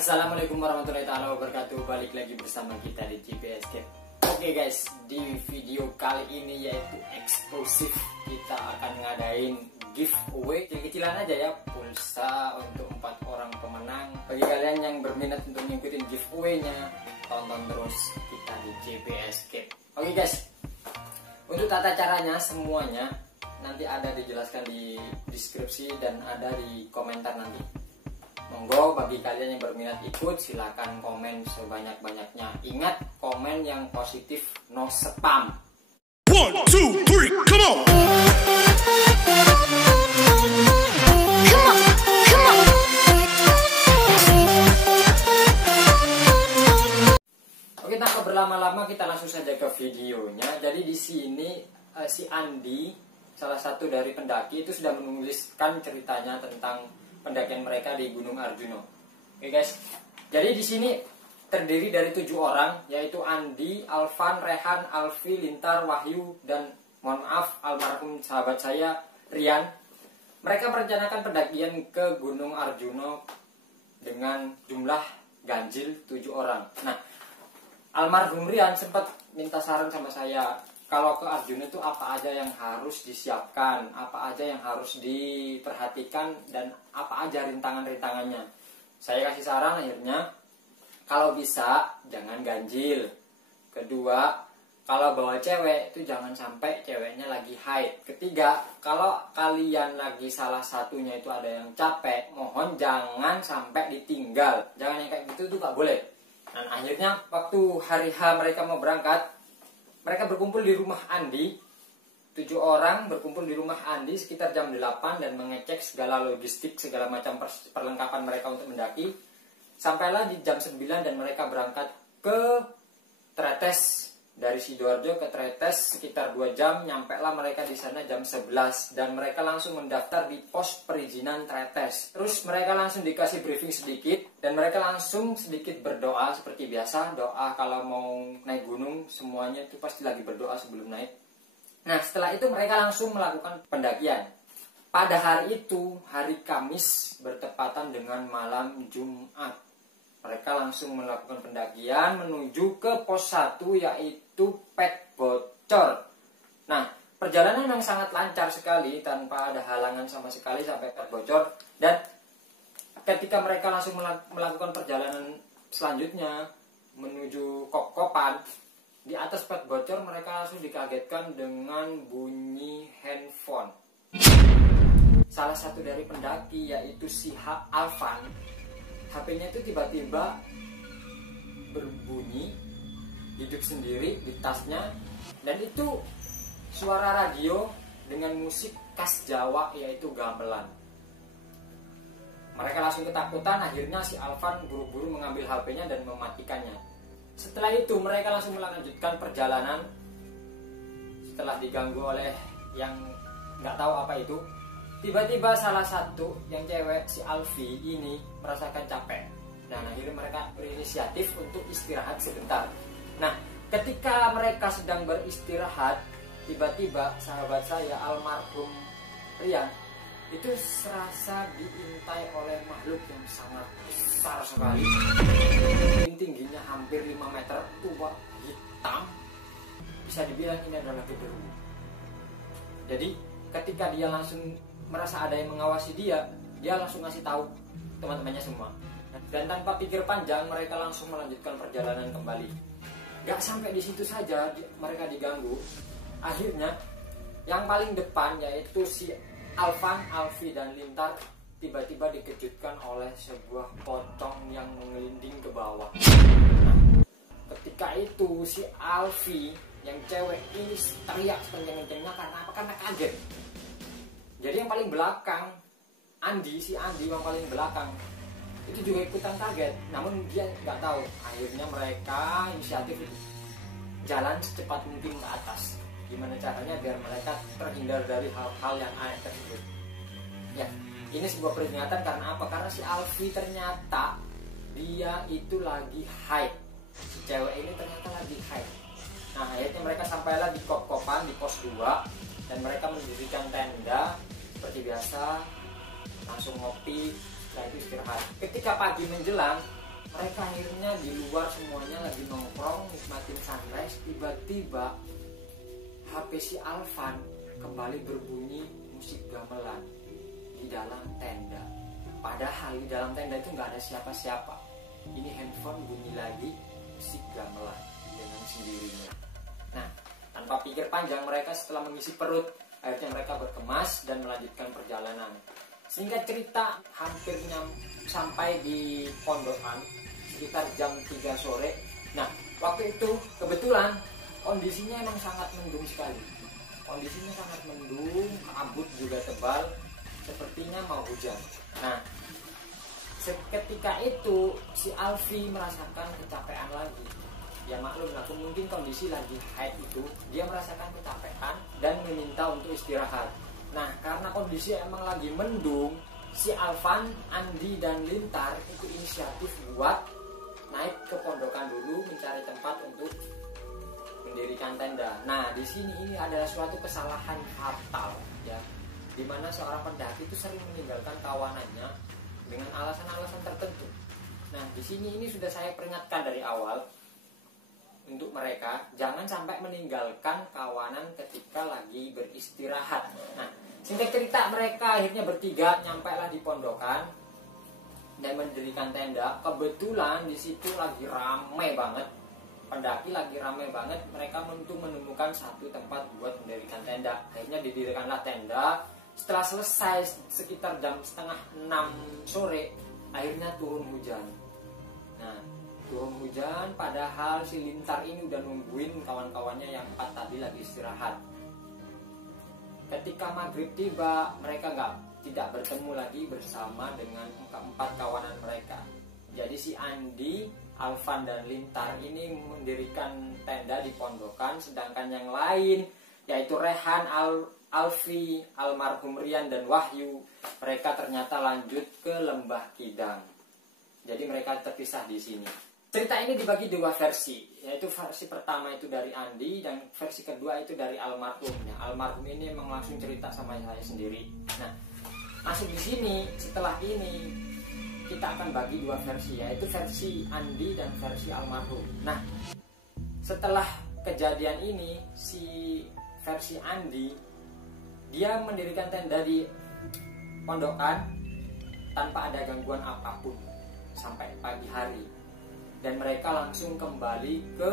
Assalamualaikum warahmatullahi wabarakatuh. Balik lagi bersama kita di GPS Escape. Oke guys, di video kali ini yaitu eksklusif, kita akan ngadain giveaway kecil-kecilan aja ya, pulsa untuk 4 orang pemenang. Bagi kalian yang berminat untuk ngikutin giveaway-nya, tonton terus kita di GPS Escape. Oke guys, untuk tata caranya semuanya nanti ada dijelaskan di deskripsi dan ada di komentar nanti. Monggo bagi kalian yang berminat ikut, silakan komen sebanyak-banyaknya. Ingat, komen yang positif, no spam. 1, 2, 3, come on. Oke, tanpa berlama-lama kita langsung saja ke videonya. Jadi di sini si Andi, salah satu dari pendaki, itu sudah menuliskan ceritanya tentang pendakian mereka di Gunung Arjuna. Oke guys, jadi di sini terdiri dari 7 orang, yaitu Andi, Alvan, Rehan, Alfi, Lintar, Wahyu, dan mohon maaf almarhum sahabat saya Rian. Mereka merencanakan pendakian ke Gunung Arjuna dengan jumlah ganjil 7 orang. Nah, almarhum Rian sempat minta saran sama saya, kalau ke Arjuna itu apa aja yang harus disiapkan, apa aja yang harus diperhatikan, dan apa aja rintangan-rintangannya. Saya kasih saran akhirnya, kalau bisa jangan ganjil. Kedua, kalau bawa cewek itu jangan sampai ceweknya lagi haid. Ketiga, kalau kalian lagi salah satunya itu ada yang capek, mohon jangan sampai ditinggal. Jangan yang kayak gitu tuh gak boleh. Dan akhirnya waktu hari H mereka mau berangkat, mereka berkumpul di rumah Andi. 7 orang berkumpul di rumah Andi sekitar jam 8 dan mengecek segala logistik, segala macam perlengkapan mereka untuk mendaki. Sampailah di jam 9 dan mereka berangkat ke Tretes. Dari Sidoarjo ke Tretes sekitar 2 jam, nyampailah mereka di sana jam 11 dan mereka langsung mendaftar di pos perizinan Tretes. Terus mereka langsung dikasih briefing sedikit dan mereka langsung sedikit berdoa seperti biasa. Doa kalau mau naik gunung semuanya itu pasti lagi berdoa sebelum naik. Nah, setelah itu mereka langsung melakukan pendakian. Pada hari itu, hari Kamis bertepatan dengan malam Jumat. Mereka langsung melakukan pendakian menuju ke pos 1 yaitu Pet Bocor. Nah, perjalanan yang sangat lancar sekali tanpa ada halangan sama sekali sampai Pet Bocor. Dan ketika mereka langsung melakukan perjalanan selanjutnya menuju Kop-Kopan, di atas Pet Bocor mereka langsung dikagetkan dengan bunyi handphone. Salah satu dari pendaki yaitu si Alvan, HP-nya itu tiba-tiba berbunyi, hidup sendiri di tasnya, dan itu suara radio dengan musik khas Jawa yaitu gamelan. Mereka langsung ketakutan, akhirnya si Alvan buru-buru mengambil HP-nya dan mematikannya. Setelah itu mereka langsung melanjutkan perjalanan. Setelah diganggu oleh yang nggak tahu apa itu, tiba-tiba salah satu yang cewek, si Alfi ini merasakan capek. Dan akhirnya mereka berinisiatif untuk istirahat sebentar. Nah, ketika mereka sedang beristirahat, tiba-tiba sahabat saya almarhum Rian itu serasa diintai oleh makhluk yang sangat besar sekali. Tingginya hampir 5 meter, tua, hitam. Bisa dibilang ini adalah genderuwo. Jadi ketika dia langsung merasa ada yang mengawasi dia langsung ngasih tahu teman-temannya semua. Dan tanpa pikir panjang mereka langsung melanjutkan perjalanan kembali. Gak sampai di situ saja mereka diganggu. Akhirnya yang paling depan yaitu si Alvan, Alfi, dan Lintar tiba-tiba dikejutkan oleh sebuah pocong yang mengelinding ke bawah. Nah, ketika itu si Alfi yang cewek ini teriak sekencang-kencangnya karena apa? Karena kaget. Jadi yang paling belakang, si Andi yang paling belakang itu juga ikutan kaget, namun dia nggak tahu. Akhirnya mereka inisiatif jalan secepat mungkin ke atas. Gimana caranya biar mereka terhindar dari hal-hal yang aneh tersebut. Ya, ini sebuah peringatan karena apa? Karena si Alfi ternyata dia itu lagi haid. Si cewek ini ternyata lagi haid. Nah, akhirnya mereka sampailah di Kop-Kopan di pos 2 dan mereka mendirikan tenda seperti biasa, langsung ngopi, setelah itu istirahat. Ketika pagi menjelang, mereka akhirnya di luar semuanya lagi nongkrong nikmatin sunrise, tiba-tiba HP si Alvan kembali berbunyi musik gamelan di dalam tenda. Padahal di dalam tenda itu nggak ada siapa-siapa. Ini handphone bunyi lagi musik gamelan dengan sendirinya. Nah, tanpa pikir panjang mereka setelah mengisi perut, akhirnya mereka berkemas dan melanjutkan perjalanan. Sehingga cerita hampir sampai di pondokan sekitar jam 3 sore. Nah, waktu itu kebetulan kondisinya emang sangat mendung sekali. Kondisinya sangat mendung, kabut juga tebal, sepertinya mau hujan. Nah, seketika itu si Alfi merasakan kecapean lagi. Ya maklum lah, mungkin kondisi lagi haid itu, dia merasakan kecapean dan meminta untuk istirahat. Nah, karena kondisi emang lagi mendung, si Alvan, Andi, dan Lintar itu inisiatif buat naik ke pondokan dulu mencari tempat untuk mendirikan tenda. Nah, di sini ini adalah suatu kesalahan fatal ya, di mana seorang pendaki itu sering meninggalkan kawanannya dengan alasan-alasan tertentu. Nah, di sini ini sudah saya peringatkan dari awal untuk mereka jangan sampai meninggalkan kawanan ketika lagi beristirahat. Nah, singkat cerita mereka akhirnya bertiga nyampailah di pondokan dan mendirikan tenda. Kebetulan di situ lagi ramai banget, pendaki lagi ramai banget. Mereka untuk menemukan satu tempat buat mendirikan tenda. Akhirnya didirikanlah tenda. Setelah selesai sekitar jam 5:30 sore, akhirnya turun hujan. Nah, turun hujan padahal si Lintar ini udah nungguin kawan-kawannya yang 4 tadi lagi istirahat. Ketika maghrib tiba, mereka tidak bertemu lagi bersama dengan keempat kawanan mereka. Jadi si Andi, Alvan, dan Lintar ini mendirikan tenda di pondokan, sedangkan yang lain yaitu Rehan, Alfi, almarhum Rian, dan Wahyu, mereka ternyata lanjut ke Lembah Kidang. Jadi mereka terpisah di sini. Cerita ini dibagi 2 versi, yaitu versi pertama itu dari Andi dan versi kedua itu dari almarhum. Almarhum ini memang langsung cerita sama saya sendiri. Nah, masuk di sini setelah ini kita akan bagi 2 versi, yaitu versi Andi dan versi almarhum. Nah, setelah kejadian ini si versi Andi, dia mendirikan tenda di pondokan tanpa ada gangguan apapun sampai pagi hari. Dan mereka langsung kembali ke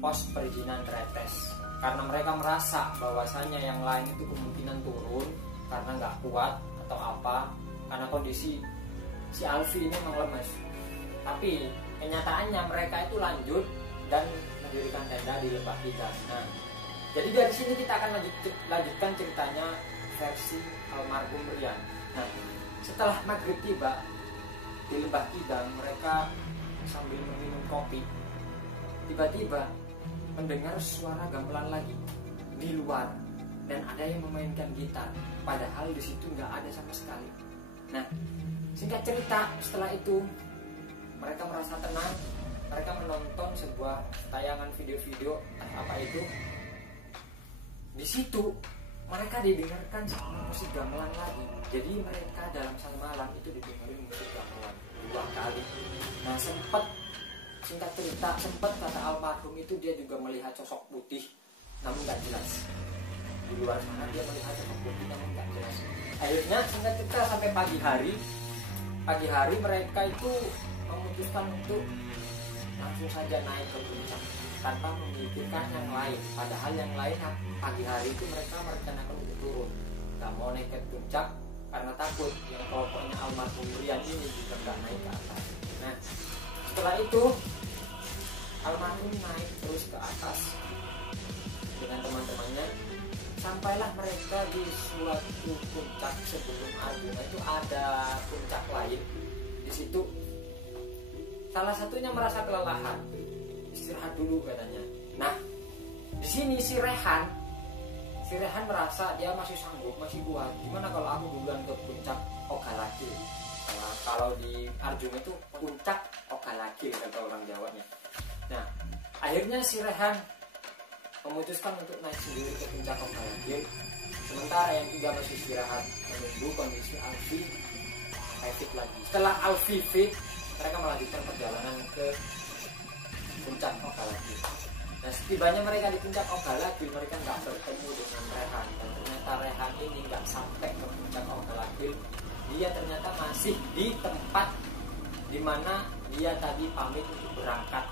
pos perizinan Tretes karena mereka merasa bahwasannya yang lain itu kemungkinan turun karena nggak kuat atau apa, karena kondisi si Alfi ini memang lemes. Tapi kenyataannya mereka itu lanjut dan mendirikan tenda di Lembah Kidang. Nah, jadi dari sini kita akan lanjutkan ceritanya versi almarhum Rian. Nah, setelah maghrib tiba di Lembah Kidang, mereka sambil meminum kopi, tiba-tiba mendengar suara gamelan lagi di luar dan ada yang memainkan gitar, padahal di situ nggak ada sama sekali. Nah, singkat cerita, setelah itu mereka merasa tenang. Mereka menonton sebuah tayangan video-video apa itu. Di situ mereka didengarkan sama musik gamelan lagi. Jadi mereka dalam satu malam itu didengarin musik gamelan 2 kali. Nah, singkat cerita, sempat kata almarhum itu dia juga melihat sosok putih, namun nggak jelas. Di luar sana dia melihat sosok putih, namun nggak jelas. Akhirnya singkat cerita sampai pagi hari mereka itu memutuskan untuk langsung saja naik ke puncak tanpa memikirkan yang lain. Padahal yang lain pagi hari itu mereka merencanakan untuk turun, nggak mau naik ke puncak karena takut yang kelompoknya almarhum Rian ini juga nggak naik ke atas. Nah, setelah itu almarhum naik terus ke atas dengan teman-temannya. Sampailah mereka di suatu puncak sebelum Arjuna itu ada puncak lain. Di situ salah satunya merasa kelelahan, istirahat dulu katanya. Nah, di sini si Rehan merasa dia masih sanggup, masih kuat. Gimana kalau aku duluan ke puncak Ogalagil? Nah, kalau di Arjuna itu puncak Ogalagil kata orang Jawanya. Nah, akhirnya si Rehan memutuskan untuk naik sendiri ke puncak Ogalagil. Sementara yang 3 masih istirahat menunggu kondisi Alfi fit lagi. Setelah Alfi fit, mereka melanjutkan perjalanan ke puncak Ogalagil. Nah, setibanya mereka di puncak Ogalagil, mereka nggak bertemu dengan Rehan, dan ternyata Rehan ini nggak sampai ke puncak Ogalagil. Dia ternyata masih di tempat dimana dia tadi pamit untuk berangkat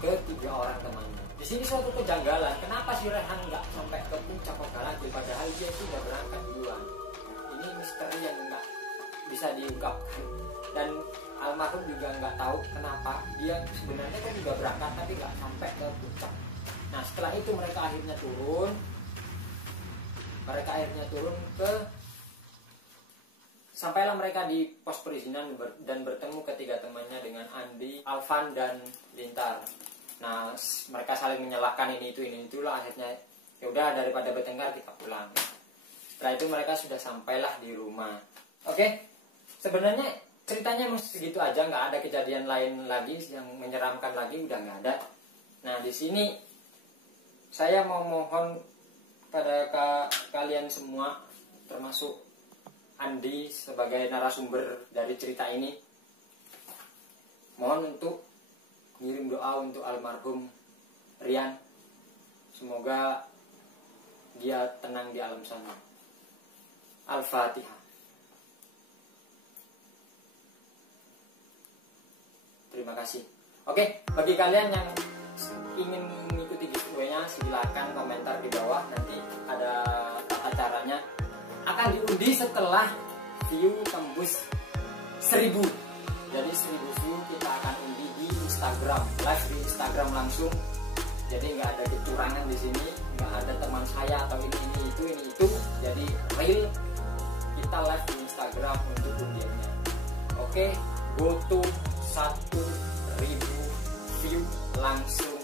ke 3 orang temannya. Di sini suatu kejanggalan, kenapa si Rehan nggak sampai ke puncak Ogalagil padahal dia sudah berangkat duluan. Ini misteri yang nggak bisa diungkapkan, dan almarhum juga nggak tahu kenapa dia sebenarnya kan juga berangkat tapi nggak sampai ke puncak. Nah, setelah itu mereka akhirnya turun ke sampailah mereka di pos perizinan dan bertemu ketiga temannya dengan Andi, Alvan, dan Lintar. Nah, mereka saling menyalahkan ini itulah, akhirnya ya udah daripada bertengkar kita pulang. Setelah itu mereka sudah sampailah di rumah. Oke, sebenarnya ceritanya mesti segitu aja, nggak ada kejadian lain lagi yang menyeramkan lagi, udah nggak ada. Nah, di sini saya mau mohon pada kalian semua, termasuk Andi sebagai narasumber dari cerita ini, mohon untuk ngirim doa untuk almarhum Rian. Semoga dia tenang di alam sana. Al-Fatihah. Terima kasih. Oke, bagi kalian yang ingin mengikuti giveaway-nya, silakan komentar di bawah. Nanti ada tata caranya. Akan diundi setelah view tembus 1000. Jadi 1000 view kita akan undi di Instagram, live di Instagram langsung. Jadi nggak ada kecurangan di sini, nggak ada teman saya atau ini itu. Jadi real, kita live di Instagram untuk undiannya. Oke, go to 1000 view langsung